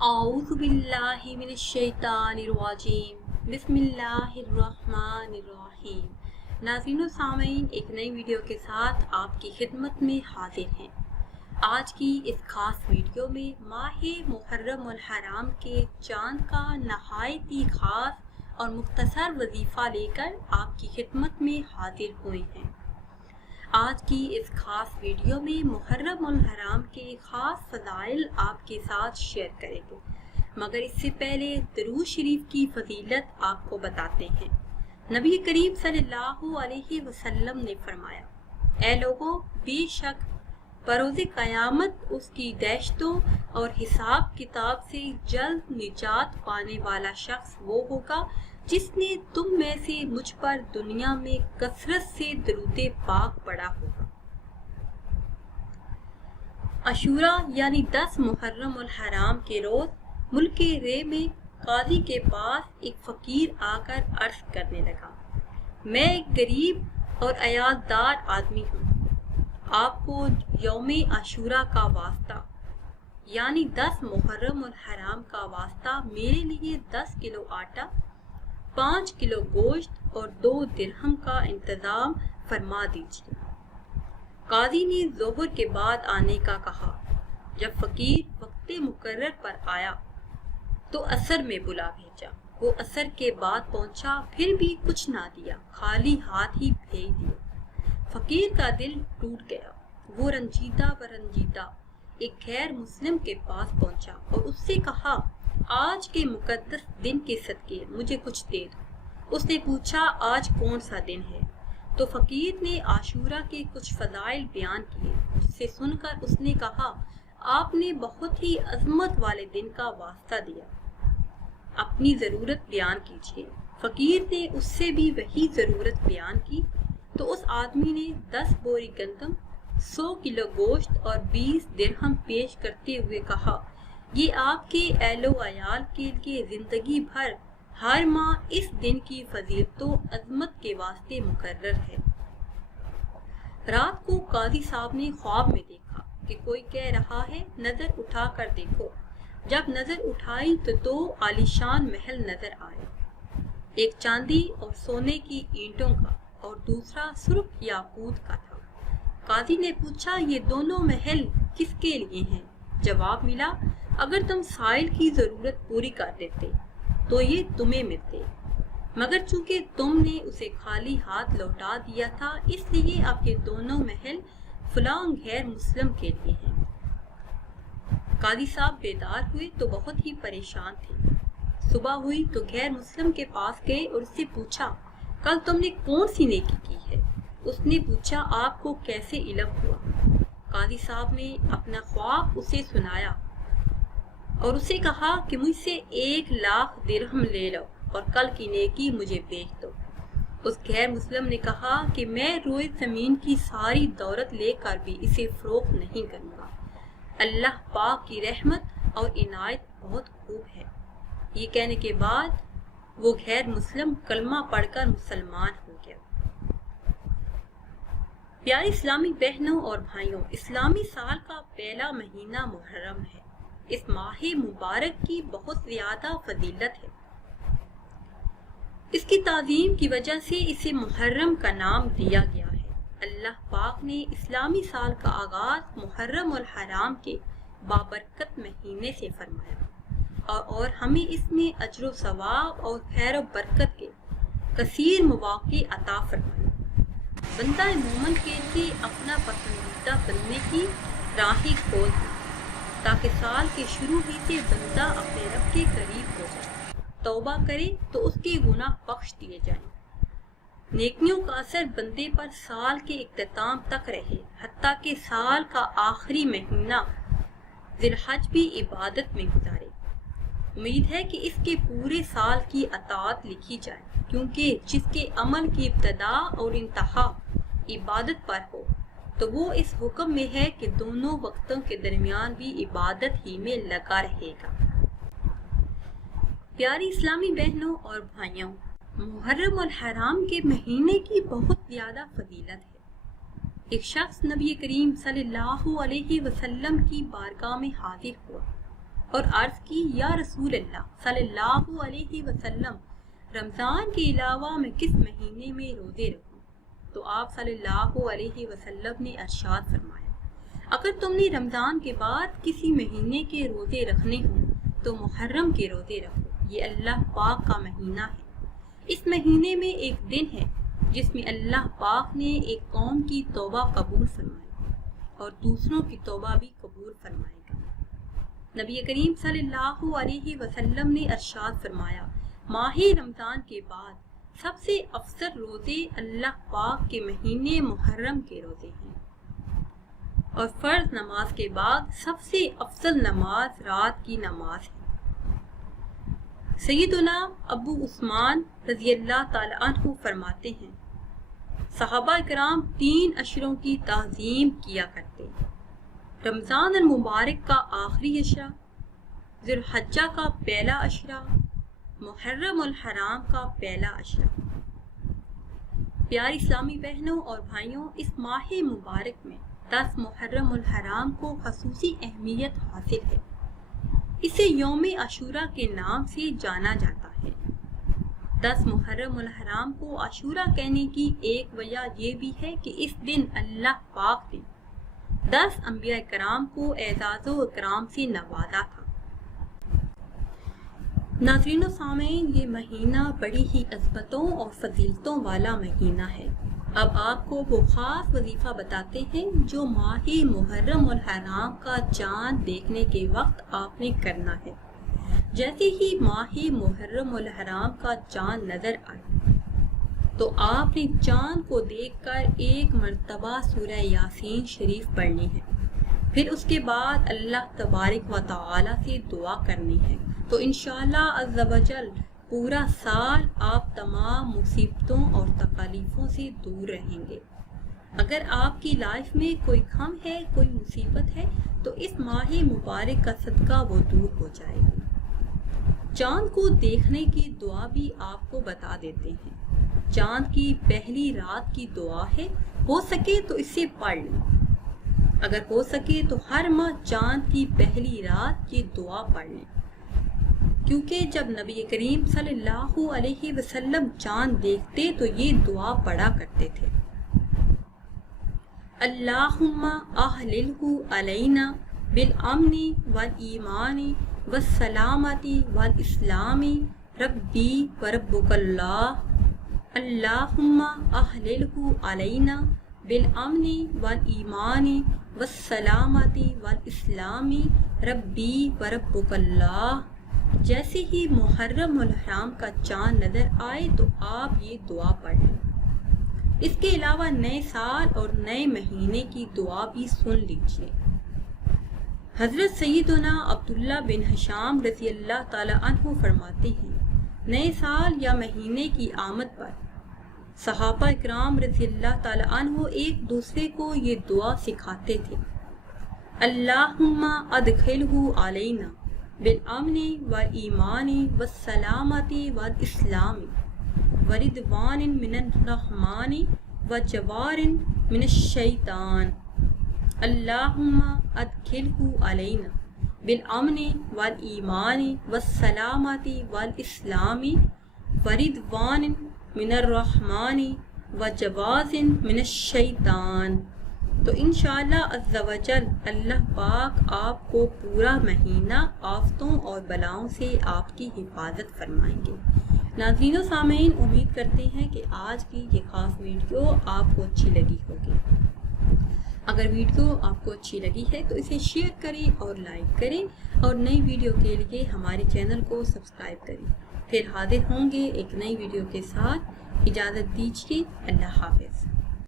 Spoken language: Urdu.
اعوذ باللہ من الشیطان الرجیم بسم اللہ الرحمن الرحیم۔ ناظرین و سامعین، ایک نئی ویڈیو کے ساتھ آپ کی خدمت میں حاضر ہیں۔ آج کی اس خاص ویڈیو میں ماہ محرم الحرام کے چاند کا نہایت ہی خاص اور مختصر وظیفہ لے کر آپ کی خدمت میں حاضر ہوئے ہیں۔ آج کی اس خاص ویڈیو میں محرم الحرام کے خاص فضائل آپ کے ساتھ شیئر کریں گے، مگر اس سے پہلے درود شریف کی فضیلت آپ کو بتاتے ہیں۔ نبی کریم صلی اللہ علیہ وسلم نے فرمایا، اے لوگوں، بے شک بروز قیامت اس کی دہشتوں اور حساب کتاب سے جلد نجات پانے والا شخص وہ ہوگا جس نے تم میں سے مجھ پر دنیا میں کثرت سے درود پاک پڑھا ہوگا۔ عاشورہ یعنی 10 محرم الحرام کے روز ملک رے میں قاضی کے پاس ایک فقیر آ کر عرض کرنے لگا، میں ایک غریب اور عیادار آدمی ہوں، آپ کو یوم عاشورہ کا واسطہ یعنی 10 محرم الحرام کا واسطہ میرے لیے 10 کلو آٹا، 5 کلو گوشت اور 2 درہم کا انتظام فرما دیجیے۔ قاضی نے ظہر کے بعد آنے کا کہا۔ جب فقیر وقت مقرر پر آیا تو عصر میں بلا بھیجا۔ وہ عصر کے بعد پہنچا، پھر بھی کچھ نہ دیا، خالی ہاتھ ہی بھیج دیا۔ فقیر کا دل ٹوٹ گیا۔ وہ رنجیدہ ایک غیر مسلم کے پاس پہنچا اور اس سے کہا، آج کے مقدس دن کے صدقے مجھے کچھ دے دو۔ اس نے پوچھا، آج کون سا دن ہے؟ تو فقیر نے عاشورہ کے کچھ فضائل بیان کیے، جسے سن کر اس نے کہا، آپ نے بہت ہی عظمت والے دن کا واسطہ دیا، اپنی ضرورت بیان کیجیے۔ فقیر نے اس سے بھی وہی ضرورت بیان کی تو اس آدمی نے 10 بوری گندم، 100 کلو گوشت اور 20 درہم پیش کرتے ہوئے کہا، یہ آپ کے اہل و عیال کے لیے زندگی بھر ہر ماہ اس دن کی فضیلت و عظمت کے واسطے مقرر ہے۔ رات کو قاضی صاحب نے خواب میں دیکھا کہ کوئی کہہ رہا ہے، نظر اٹھا کر دیکھو۔ جب نظر اٹھائی تو 2 عالیشان محل نظر آئے، ایک چاندی اور سونے کی اینٹوں کا اور دوسرا سرخ یاقوت کا تھا۔ قاضی نے پوچھا، یہ دونوں محل کس کے لیے ہیں؟ جواب ملا، اگر تم سائل کی ضرورت پوری کر دیتے تو یہ تمہیں ملتے، مگر چونکہ تم نے اسے خالی ہاتھ لوٹا دیا تھا، اس لیے اب یہ دونوں محل فلاں غیر مسلم کے لیے ہیں۔ قاضی صاحب بیدار ہوئے تو بہت ہی پریشان تھے۔ صبح ہوئی تو غیر مسلم کے پاس گئے اور اس سے پوچھا، کل تم نے کون سی نیکی کی ہے؟ اس نے پوچھا، آپ کو کیسے علم ہوا؟ قاضی صاحب نے اپنا خواب اسے سنایا اور اسے کہا کہ مجھ سے 1,00,000 درہم لے لو اور کل کی نیکی مجھے بیچ دو۔ اس غیر مسلم نے کہا کہ میں روئے زمین کی ساری دولت لے کر بھی اسے فروخت نہیں کروں گا، اللہ پاک کی رحمت اور عنایت بہت خوب ہے۔ یہ کہنے کے بعد وہ غیر مسلم کلمہ پڑھ کر مسلمان ہو گیا۔ پیاری اسلامی بہنوں اور بھائیوں، اسلامی سال کا پہلا مہینہ محرم ہے۔ اس ماہ مبارک کی بہت زیادہ فضیلت ہے۔ اس کی تعظیم کی وجہ سے اسے محرم کا نام دیا گیا ہے۔ اللہ پاک نے اسلامی سال کا آغاز محرم الحرام کے بابرکت مہینے سے فرمایا اور ہمیں اس میں اجر و ثواب اور خیر و برکت کے کثیر مواقع عطا فرمائے۔ بندہ مومن کے لیے اپنا پسندیدہ بننے کی راہیں کھول دی تاکہ سال کے شروع ہی سے بندہ اپنے رب کے قریب ہو جائے، توبہ کرے تو اس کے گناہ بخش دیے جائیں، نیکیوں کا اثر بندے پر سال کے اختتام تک رہے، حتیٰ کہ سال کا آخری مہینہ ذی الحج بھی عبادت میں گزارے۔ امید ہے کہ اس کے پورے سال کی اطاعت لکھی جائے، کیونکہ جس کے عمل کی ابتدا اور انتہا عبادت پر ہو تو وہ اس حکم میں ہے کہ دونوں وقتوں کے درمیان بھی عبادت ہی میں لگا رہے گا۔ پیاری اسلامی بہنوں اور بھائیوں، محرم الحرام کے مہینے کی بہت زیادہ فضیلت ہے۔ ایک شخص نبی کریم صلی اللہ علیہ وسلم کی بارگاہ میں حاضر ہوا اور عرض کی یا رسول اللہ صلی اللہ علیہ وسلم رمضان کے علاوہ میں کس مہینے میں روزے رکھوں؟ تو آپ صلی اللہ علیہ وسلم نے ارشاد فرمایا اگر تم نے رمضان کے بعد کسی مہینے کے روزے رکھنے ہوں تو محرم کے روزے رکھو، یہ اللہ پاک کا مہینہ ہے۔ اس مہینے میں ایک دن ہے جس میں اللہ پاک نے ایک قوم کی توبہ قبول فرمائی اور دوسروں کی توبہ بھی قبول فرمائے گا۔ نبی کریم صلی اللہ علیہ وسلم نے ارشاد فرمایا ماہ رمضان کے بعد سب سے افضل روزے اللہ پاک کے مہینے محرم کے روزے ہیں، اور فرض نماز کے بعد سب سے افضل نماز رات کی نماز ہے۔ سیدنا ابو عثمان رضی اللہ تعالی عنہ فرماتے ہیں صحابہ کرام 3 اشروں کی تعظیم کیا کرتے، رمضان المبارک کا آخری اشرہ، ذی الحجہ کا پہلا اشرہ، محرم الحرام کا پہلا اشرہ۔ پیاری اسلامی بہنوں اور بھائیوں، اس ماہ مبارک میں 10 محرم الحرام کو خصوصی اہمیت حاصل ہے۔ اسے یوم عاشورہ کے نام سے جانا جاتا ہے۔ 10 محرم الحرام کو عاشورہ کہنے کی ایک وجہ یہ بھی ہے کہ اس دن اللہ پاک نے 10 انبیاء کرام کو اعزاز و اکرام سے نوازا تھا۔ ناظرین و سامعین، یہ مہینہ بڑی ہی عظمتوں اور فضیلتوں والا مہینہ ہے۔ اب آپ کو وہ خاص وظیفہ بتاتے ہیں جو ماہ محرم الحرام کا چاند دیکھنے کے وقت آپ نے کرنا ہے۔ جیسے ہی ماہ محرم الحرام کا چاند نظر آئے تو آپ نے چاند کو دیکھ کر ایک مرتبہ سورہ یاسین شریف پڑھنی ہے، پھر اس کے بعد اللہ تبارک و تعالی سے دعا کرنی ہے، تو انشاءاللہ عز و جل پورا سال آپ تمام مصیبتوں اور تکالیفوں سے دور رہیں گے۔ اگر آپ کی لائف میں کوئی غم ہے، کوئی مصیبت ہے، تو اس ماہ مبارک کا صدقہ وہ دور ہو جائے گی۔ چاند کو دیکھنے کی دعا بھی آپ کو بتا دیتے ہیں۔ چاند کی پہلی رات کی دعا ہے، ہو سکے تو اسے پڑھ لیں۔ اگر ہو سکے تو ہر ماہ چاند کی پہلی رات یہ دعا پڑھ لیں، کیونکہ جب نبی کریم صلی اللہ علیہ وسلم چاند دیکھتے تو یہ دعا پڑھا کرتے تھے، اللہم احللہ علینا بالامن والایمان والسلامت والاسلام ربی وربک اللہ، اللہم احللہ علینا بالامن والایمان والسلامت والاسلام ربی وربک اللہ۔ جیسے ہی محرم الحرام کا چاند نظر آئے تو آپ یہ دعا پڑھیں۔ اس کے علاوہ نئے سال اور نئے مہینے کی دعا بھی سن لیجیے۔ حضرت سیدنا عبداللہ بن حشام رضی اللہ تعالی عنہ فرماتے ہیں نئے سال یا مہینے کی آمد پر صحابہ اکرام رضی اللہ تعالی عنہ ایک دوسرے کو یہ دعا سکھاتے تھے، اللہم ادخلہ علینا بالامن والایمان والسلامت والاسلام ورضوان من الرحمن وجوار من الشیطان، اللہم ادخلہ علینا بالامن والایمان والسلامت والاسلام ورضوان من الرحمن وجواز من الشیطان۔ تو انشاءاللہ عز و جل اللہ پاک آپ کو پورا مہینہ آفتوں اور بلاؤں سے آپ کی حفاظت فرمائیں گے۔ ناظرین و سامعین، امید کرتے ہیں کہ آج کی یہ خاص ویڈیو آپ کو اچھی لگی ہوگی۔ اگر ویڈیو آپ کو اچھی لگی ہے تو اسے شیئر کریں اور لائک کریں، اور نئی ویڈیو کے لیے ہمارے چینل کو سبسکرائب کریں۔ پھر حاضر ہوں گے ایک نئی ویڈیو کے ساتھ۔ اجازت دیجیے، اللہ حافظ۔